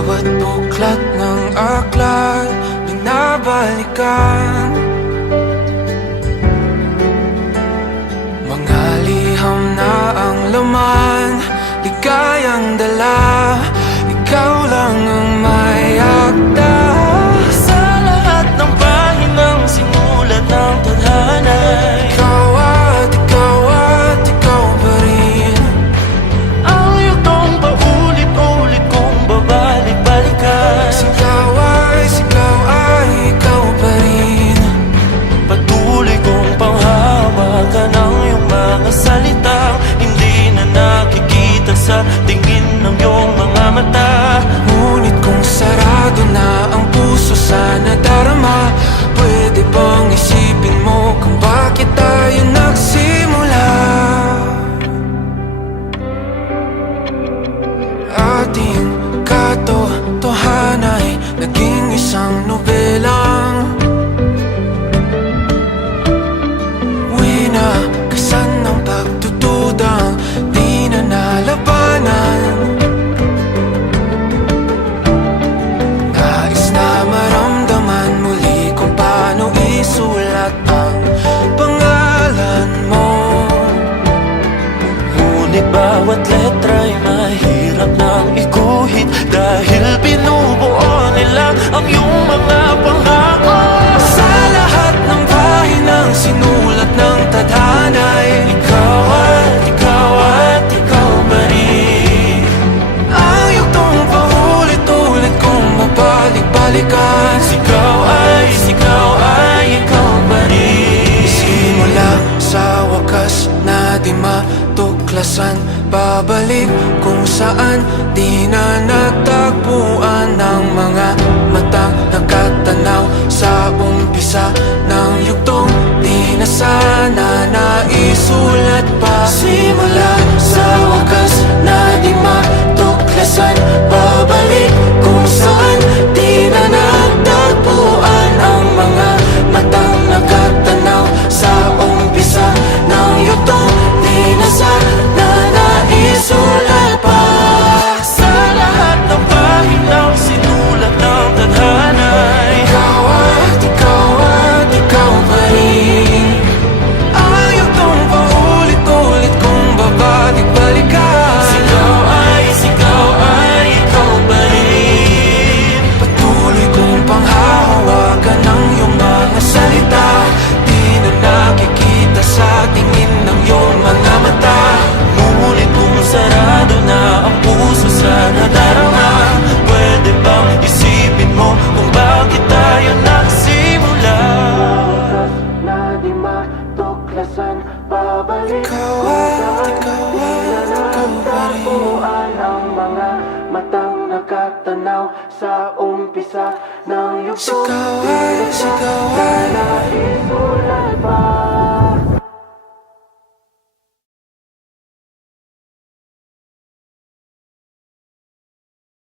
Bawat buklat ng aklat binabalikan, mga liham na ang laman, ligayang dala, ikaw lang ang may akda. Sa lahat ng pahinang sinulat ng tadhana, Ikaw at ikaw pa rin. ang yugtong paulit-ulit kong babalik-balikan. Sigaw ay ikaw pa rin. Patuloy kong panghawakan ang iyong mga salitang hindi na nakikita sa tingin ng iyong mga mata. Ngunit kung sarado na ang puso sa nadarama, pwede bang isipin mo kung bakit tayo nagsimula? Ating katotohanan ay naging isang nobelang winakasan ng pagdududang di na nalabanan. Nais na maramdaman muli kung paano isulat ang pangalan mo. Ngunit bawat letra'y mahirap nang iguhit dahil binubuo nila ang iyong mga pangako. Sa lahat ng pahinang sinulat ng tadhana ay Ikaw at ikaw pa rin. ang yugtong paulit-ulit kong mabalik-balikan. Ikaw ay ikaw pa rin. Simula sa wakas na di matuklasan, babalik kung saan di na natagpuan ng mga matang nakatanaw sa umpisa ng yugtong di na sana naisulat pa. Simula sa wakas na di matuklasan, babalik kung saan di na natagpuan ang mga matang nakatanaw sa umpisa ng yugtong di na sana naisulat pa. Sa lahat ng pahinang sinulat ng tadhana, Ikaw at ikaw pa rin. Ang yugtong paulit-ulit kong babalik-balikan. ikaw ay ikaw pa rin. Patuloy kong panghahawakan ang iyong mga salita, di na nakikita sa tingin ng iyong mga mata. Ngunit kung sarado na ang puso sa nadarama, pwede bang isipin mo kung bakit tayo nagsimula? Na di matuklasan, babalik ikaw pa rin. Ang mga matang nakatanaw sa umpisa ng yugtong. Sigaw ay